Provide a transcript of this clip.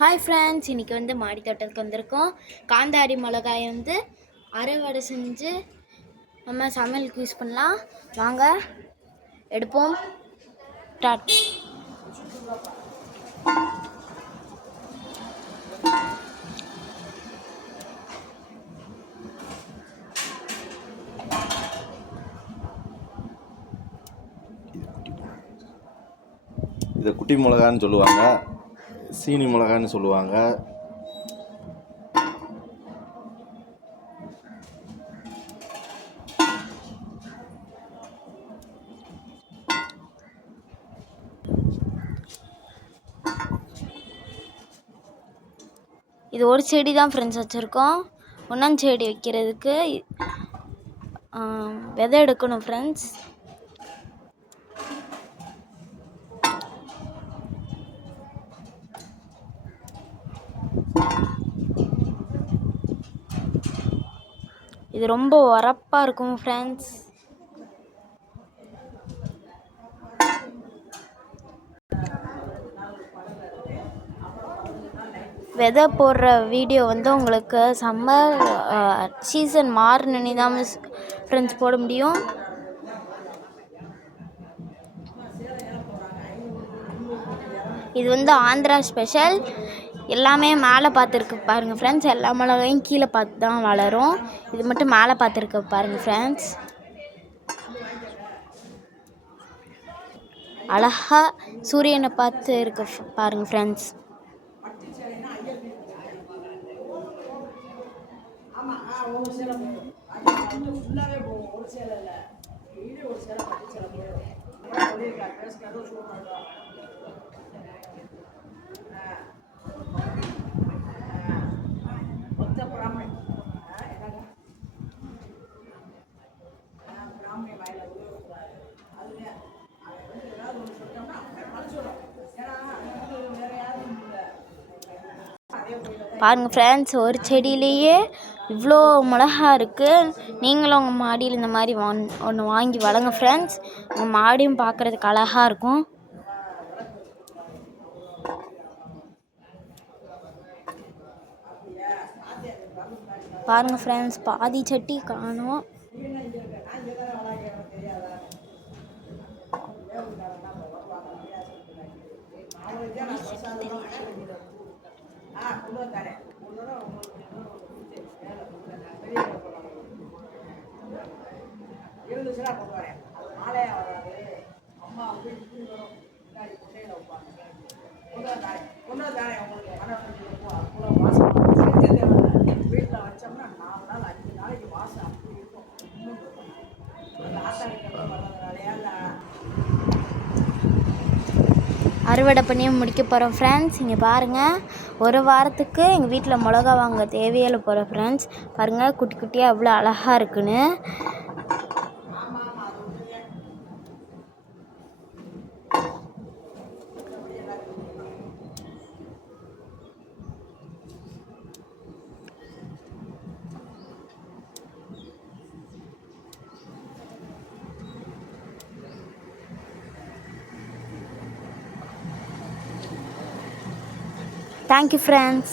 Hi friends, இன்றைக்கி வந்து மாடி தோட்டத்துக்கு வந்திருக்கோம். காந்தாரி மிளகாயை வந்து அறுவடை செஞ்சு நம்ம சமையலுக்கு யூஸ் பண்ணலாம். வாங்க எடுப்போம். ஸ்டார்ட். இதை குட்டி மிளகான்னு சொல்லுவாங்க, சீனி மிளகான்னு சொல்லுவாங்க. இது ஒரு செடி தான் ஃப்ரெண்ட்ஸ் வச்சுருக்கோம். ஒன்றாம் செடி வைக்கிறதுக்கு விதை எடுக்கணும் ஃப்ரெண்ட்ஸ். இது ரொம்ப உரப்பாக இருக்கும் ஃப்ரெண்ட்ஸ். விதை போடுற வீடியோ வந்து உங்களுக்கு சம்மர் சீசன் மாறினி தான் ஃப்ரெண்ட்ஸ் போட முடியும். இது வந்து ஆந்திரா ஸ்பெஷல். எல்லாமே மேலே பார்த்துருக்கு பாருங்கள் ஃப்ரெண்ட்ஸ். எல்லா மிளகாயும் கீழே பார்த்து தான் வளரும். இது மட்டும் மேலே பார்த்துருக்கு பாருங்கள் ஃப்ரெண்ட்ஸ். அழகா சூரியனை பார்த்து இருக்கு பாருங்கள் ஃப்ரெண்ட்ஸ். பாருங்கள் ஃப்ரெண்ட்ஸ், ஒரு செடியிலேயே இவ்வளோ மிளகா இருக்குது. நீங்களும் உங்கள் மாடியில் இந்த மாதிரி ஒன்று வாங்கி வளங்க ஃப்ரெண்ட்ஸ். உங்கள் மாடியும் பார்க்குறதுக்கு அழகாக இருக்கும். பாருங்கள் ஃப்ரெண்ட்ஸ், பாதி சட்டி காணும். அறுவடை பண்ணி முடிக்க போகிறோம் ஃப்ரெண்ட்ஸ். இங்கே பாருங்கள், ஒரு வாரத்துக்கு எங்கள் வீட்டில் மிளகா வாங்க தேவையில்லை போகிறோம் ஃப்ரெண்ட்ஸ். பாருங்கள் குட்டி குட்டியாக எவ்வளோ அழகாக இருக்குன்னு. Thank you friends.